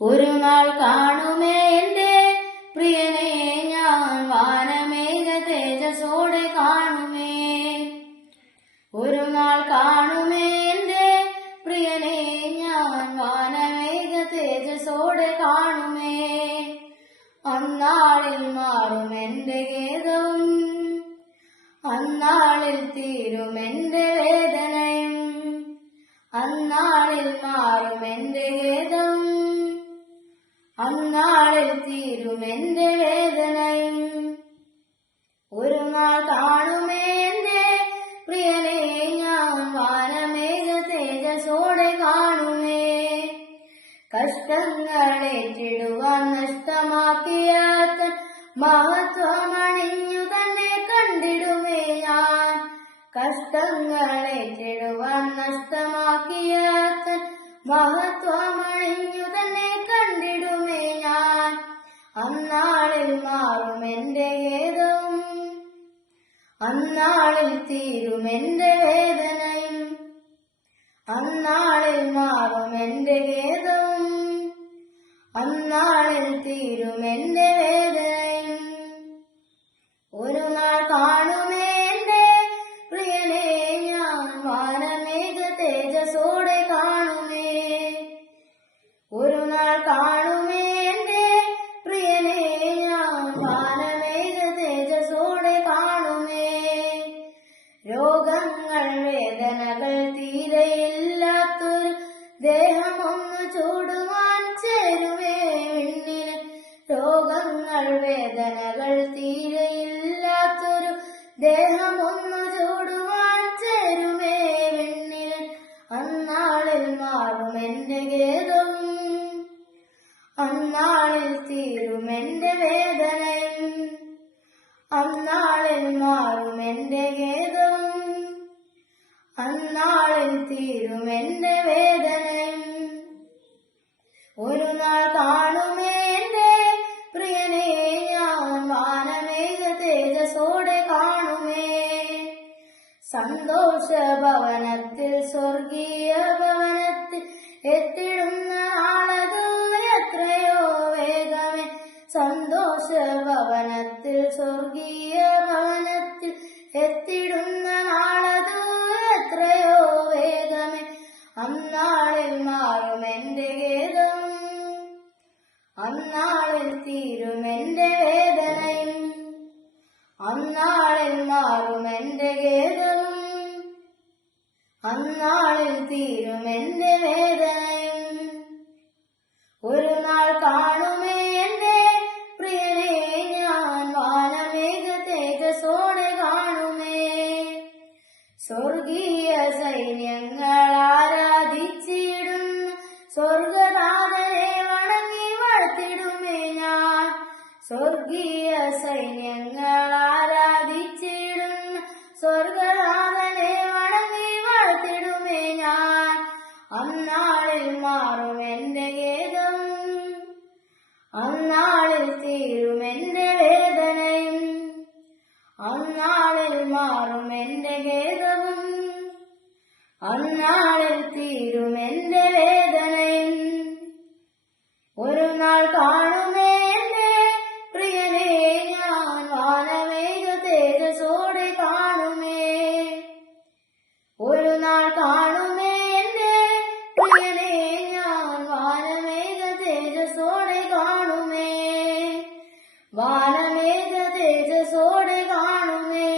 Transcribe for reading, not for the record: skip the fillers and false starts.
ഒരു നാൾ കാണുമേ എന്റെ പ്രിയനെ ഞാൻ വാനമേഘ തേജസ്സോടെ കാണുമേ. ഒരു നാൾ കാണുമേ എന്റെ പ്രിയനെ ഞാൻ വാനമേഘ തേജസ്സോടെ കാണുമേ. അന്നാളിൽ മാറും എന്റെ ഖേദവും അന്നാളിൽ തീരും എന്റെ വേദനയും. അന്നാളിൽ മാറും എന്റെ ഖേദവും അന്നാളിൽ തീരും എന്റെ വേദനയും. ഒരു നാൾ കാണുമേ എന്റെ പ്രിയനെ ഞാൻ വാനമേഘ തേജസ്സോടെ കാണുമേ. കഷ്ടങ്ങളേറ്റിടുവാൻ നഷ്ടമാക്കിയ തൻ മഹത്വമണിഞ്ഞു തന്നെ കണ്ടിടുമേ ഞാൻ. കഷ്ടങ്ങളേറ്റിടുവാൻ നഷ്ടമാക്കിയ തൻ മഹത്വമണിഞ്ഞു തന്നെ കണ്ടിടുമേ ഞാൻ. അന്നാളിൽ മാറും എന്റെ ഖേദവും അന്നാളിൽ തീരും എന്റെ വേദനയും. അന്നാളിൽ മാറും എന്റെ ഖേദവും അന്നാളിൽ തീരും എന്റെ വേദനയും. ഒരു നാൾ കാണുമേ എന്റെ പ്രിയനെ ഞാൻ വാനമേഘ തേജസ്സോടെ കാണുമേ. ഒരു നാൾ കാണുമേ എന്റെ പ്രിയനെ ഞാൻ വാനമേഘ തേജസ്സോടെ കാണുമേ. രോഗങ്ങൾ വേദനകൾ തീരെയില്ലാത്തൊരു ദേഹമൊന്നു ചൂടുവാൻ ചേരുമേ വിണ്ണിന്. രോഗങ്ങൾ വേദനകൾ തീരെയില്ലാത്തൊരു ദേഹമൊന്നു ചൂടുവാൻ ചേരുമേ വിണ്ണിന്. അന്നാളിൽ മാറും എന്റെ ഖേദവും അന്നാളിൽ തീരും എന്റെ വേദനയും. അന്നാളിൽ മാറും എന്റെ ഖേദവും അന്നാളിൽ തീരും എന്റെ വേദനയും. ഒരു നാൾ കാണുമേ എന്റെ പ്രിയനെ ഞാൻ വാനമേഘ തേജസ്സോടെ കാണുമേ. സന്തോഷ ഭവനത്തിൽ സ്വർഗീയ ഭവനത്തിൽ എത്തിടുന്ന നാളത് എത്രയോ വേഗമേ. സന്തോഷ ഭവനത്തിൽ സ്വർഗീയ ഭവനത്തിൽ എത്തിടുന്ന നാളത് എത്രയോ വേഗമേ. അന്നാളിൽ മാറും എന്റെ ഖേദവും അന്നാളിൽ തീരും എന്റെ വേദനയും. അന്നാളിൽ മാറും എന്റെ ഖേദവും അന്നാളിൽ തീരും എന്റെ വേദനയും. ഒരു നാൾ കാണുമേ എന്റെ പ്രിയനെ ഞാൻ വാനമേഘ തേജസ്സോടെ കാണുമേ. സ്വർഗീയ സൈന്യങ്ങൾ ആരാധിച്ചിടുന്ന സ്വർഗനാഥനെ വണങ്ങി വാഴ്ത്തിടുമേ ഞാൻ. സ്വർഗീയ സൈന്യങ്ങൾ ആരാധിച്ചിടുന്ന സ്വർഗനാഥനെ വണങ്ങി വാഴ്ത്തിടുമേ ഞാൻ. അന്നാളിൽ മാറും എന്റെ ഖേദവും അന്നാളിൽ തീരും എന്റെ വേദനയും. അന്നാളിൽ മാറും എന്റെ ഖേദവും അന്നാളിൽ തീരും എന്റെ വേദനയും. ഒരു നാൾ കാണുമേ എന്റെ പ്രിയനെ ഞാൻ വാനമേഘ തേജസ്സോടെ കാണുമേ. ഒരു നാൾ കാണുമേ എന്റെ പ്രിയനെ ഞാൻ വാനമേഘ തേജസ്സോടെ കാണുമേ. വാനമേഘ തേജസ്സോടെ കാണുമേ.